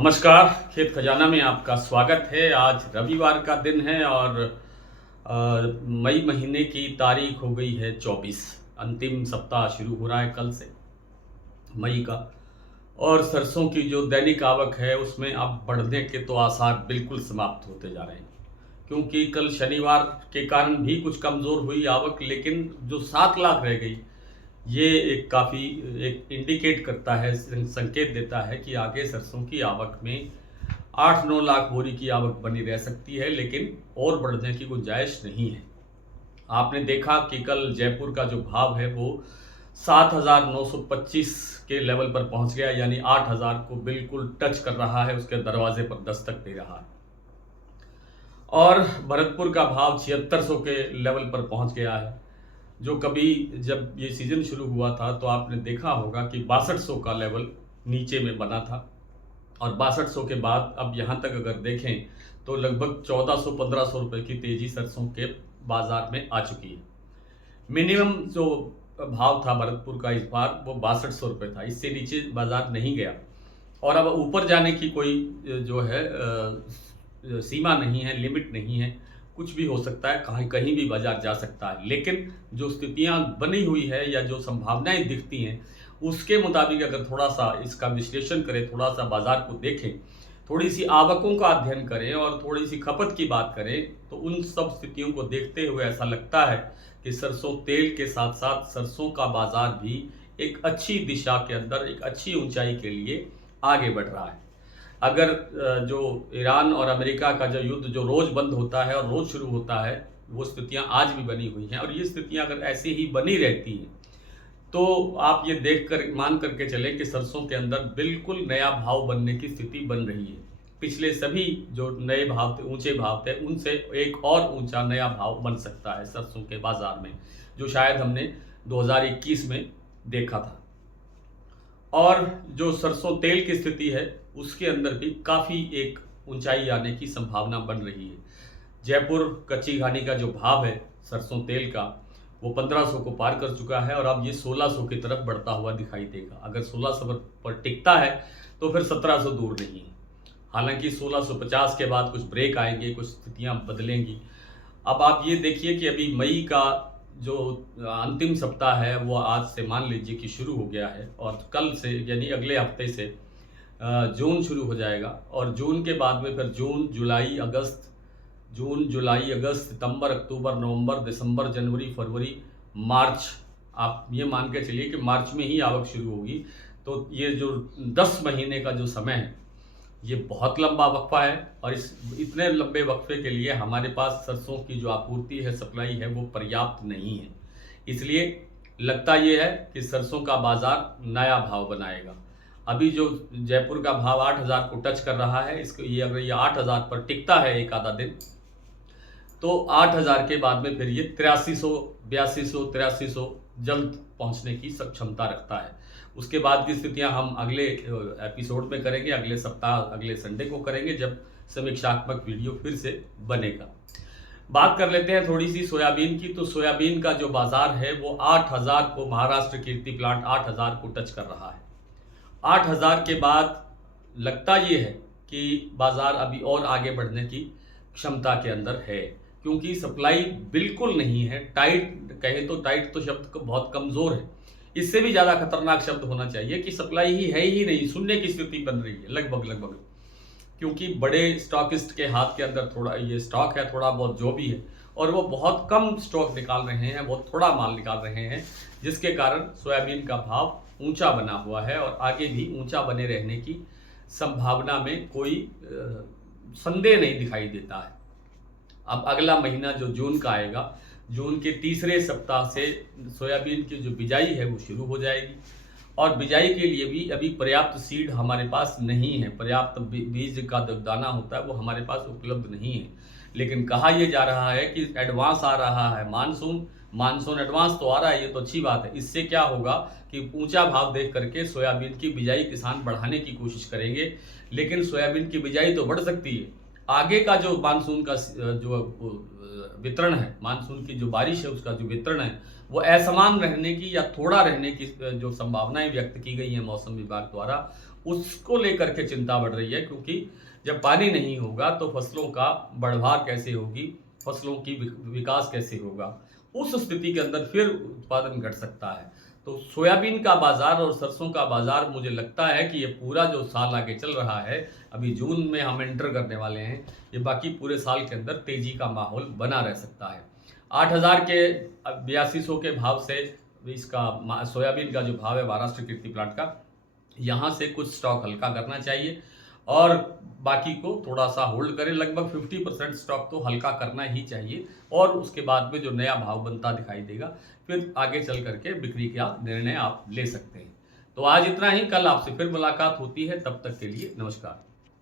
नमस्कार। खेत खजाना में आपका स्वागत है। आज रविवार का दिन है और मई महीने की तारीख हो गई है 24। अंतिम सप्ताह शुरू हो रहा है कल से मई का। और सरसों की जो दैनिक आवक है उसमें अब बढ़ने के तो आसार बिल्कुल समाप्त होते जा रहे हैं, क्योंकि कल शनिवार के कारण भी कुछ कमज़ोर हुई आवक, लेकिन जो 7 लाख रह गई ये एक काफ़ी एक इंडिकेट करता है, संकेत देता है कि आगे सरसों की आवक में 8-9 लाख बोरी की आवक बनी रह सकती है, लेकिन और बढ़ने की गुंजाइश नहीं है। आपने देखा कि कल जयपुर का जो भाव है वो 7,925 के लेवल पर पहुंच गया, यानी 8,000 को बिल्कुल टच कर रहा है, उसके दरवाजे पर दस्तक दे रहा है। और भरतपुर का भाव 7600 के लेवल पर पहुंच गया है, जो कभी जब ये सीज़न शुरू हुआ था तो आपने देखा होगा कि 6200 का लेवल नीचे में बना था। और 6200 के बाद अब यहाँ तक अगर देखें तो लगभग 1400-1500 रुपये की तेज़ी सरसों के बाज़ार में आ चुकी है। मिनिमम जो भाव था भरतपुर का इस बार वो 6200 रुपये था, इससे नीचे बाज़ार नहीं गया। और अब ऊपर जाने की कोई जो है सीमा नहीं है, लिमिट नहीं है। कुछ भी हो सकता है, कहीं कहीं भी बाजार जा सकता है, लेकिन जो स्थितियां बनी हुई है या जो संभावनाएं दिखती हैं उसके मुताबिक अगर थोड़ा सा इसका विश्लेषण करें, थोड़ा सा बाजार को देखें, थोड़ी सी आवकों का अध्ययन करें और थोड़ी सी खपत की बात करें, तो उन सब स्थितियों को देखते हुए ऐसा लगता है कि सरसों तेल के साथ साथ सरसों का बाजार भी एक अच्छी दिशा के अंदर, एक अच्छी ऊंचाई के लिए आगे बढ़ रहा है। अगर जो ईरान और अमेरिका का जो युद्ध जो रोज़ बंद होता है और रोज़ शुरू होता है, वो स्थितियां आज भी बनी हुई हैं, और ये स्थितियां अगर ऐसी ही बनी रहती हैं तो आप ये देख कर मान करके चलें कि सरसों के अंदर बिल्कुल नया भाव बनने की स्थिति बन रही है। पिछले सभी जो नए भाव थे, ऊंचे भाव थे, उनसे एक और ऊंचा नया भाव बन सकता है सरसों के बाजार में, जो शायद हमने 2021 में देखा था। और जो सरसों तेल की स्थिति है उसके अंदर भी काफ़ी एक ऊंचाई आने की संभावना बन रही है। जयपुर कच्ची घानी का जो भाव है सरसों तेल का वो 1500 को पार कर चुका है और अब ये 1600 की तरफ बढ़ता हुआ दिखाई देगा। अगर 1600 पर टिकता है तो फिर 1700 दूर नहीं है। हालांकि 1650 के बाद कुछ ब्रेक आएंगे, कुछ स्थितियां बदलेंगी। अब आप ये देखिए कि अभी मई का जो अंतिम सप्ताह है वो आज से मान लीजिए कि शुरू हो गया है, और कल से यानी अगले हफ्ते से जून शुरू हो जाएगा। और जून के बाद में फिर जून जुलाई अगस्त सितंबर अक्टूबर नवंबर दिसंबर जनवरी फरवरी मार्च, आप ये मान के चलिए कि मार्च में ही आवक शुरू होगी। तो ये जो 10 महीने का जो समय है ये बहुत लंबा वक्फा है, और इस इतने लंबे वक्फे के लिए हमारे पास सरसों की जो आपूर्ति है, सप्लाई है, वो पर्याप्त नहीं है। इसलिए लगता ये है कि सरसों का बाजार नया भाव बनाएगा। अभी जो जयपुर का भाव 8,000 को टच कर रहा है, इसको ये अगर ये 8,000 पर टिकता है एक आधा दिन, तो 8,000 के बाद में फिर ये 8300 8200 8300 जल्द पहुंचने की क्षमता रखता है। उसके बाद की स्थितियां हम अगले एपिसोड में करेंगे, अगले सप्ताह अगले संडे को करेंगे, जब समीक्षात्मक वीडियो फिर से बनेगा। बात कर लेते हैं थोड़ी सी सोयाबीन की। तो सोयाबीन का जो बाजार है वो 8,000 को, महाराष्ट्र कीर्ति प्लांट 8,000 को टच कर रहा है। 8,000 के बाद लगता ये है कि बाजार अभी और आगे बढ़ने की क्षमता के अंदर है, क्योंकि सप्लाई बिल्कुल नहीं है। टाइट कहे तो टाइट तो शब्द बहुत कमज़ोर है, इससे भी ज़्यादा खतरनाक शब्द होना चाहिए कि सप्लाई ही नहीं, शून्य की स्थिति बन रही है लगभग। क्योंकि बड़े स्टॉकिस्ट के हाथ के अंदर थोड़ा ये स्टॉक है, थोड़ा बहुत जो भी है, और वो बहुत कम स्टॉक निकाल रहे हैं, बहुत थोड़ा माल निकाल रहे हैं, जिसके कारण सोयाबीन का भाव ऊंचा बना हुआ है और आगे भी ऊंचा बने रहने की संभावना में कोई संदेह नहीं दिखाई देता है। अब अगला महीना जो जून का आएगा, जून के तीसरे सप्ताह से सोयाबीन की जो बिजाई है वो शुरू हो जाएगी, और बिजाई के लिए भी अभी पर्याप्त सीड हमारे पास नहीं है, पर्याप्त बीज का जो दाना होता है वो हमारे पास उपलब्ध नहीं है। लेकिन कहा यह जा रहा है कि एडवांस आ रहा है, मानसून एडवांस तो आ रहा है, ये तो अच्छी बात है। इससे क्या होगा कि ऊंचा भाव देख करके सोयाबीन की बिजाई किसान बढ़ाने की कोशिश करेंगे, लेकिन सोयाबीन की बिजाई तो बढ़ सकती है, आगे का जो मानसून का जो वितरण है, मानसून की जो बारिश है उसका जो वितरण है वो असमान रहने की या थोड़ा रहने की जो संभावनाएं व्यक्त की गई हैं मौसम विभाग द्वारा, उसको लेकर के चिंता बढ़ रही है, क्योंकि जब पानी नहीं होगा तो फसलों का बढ़वार कैसे होगी, फसलों की विकास कैसे होगा, उस स्थिति के अंदर फिर उत्पादन घट सकता है। तो सोयाबीन का बाजार और सरसों का बाजार, मुझे लगता है कि ये पूरा जो साल आगे चल रहा है, अभी जून में हम एंटर करने वाले हैं, ये बाकी पूरे साल के अंदर तेजी का माहौल बना रह सकता है। 8,000 के 8200 के भाव से इसका सोयाबीन का जो भाव है महाराष्ट्र कीर्ति प्लांट का, यहाँ से कुछ स्टॉक हल्का करना चाहिए और बाकी को थोड़ा सा होल्ड करें। लगभग 50% स्टॉक तो हल्का करना ही चाहिए और उसके बाद में जो नया भाव बनता दिखाई देगा, फिर आगे चल करके बिक्री का निर्णय आप ले सकते हैं। तो आज इतना ही, कल आपसे फिर मुलाकात होती है, तब तक के लिए नमस्कार।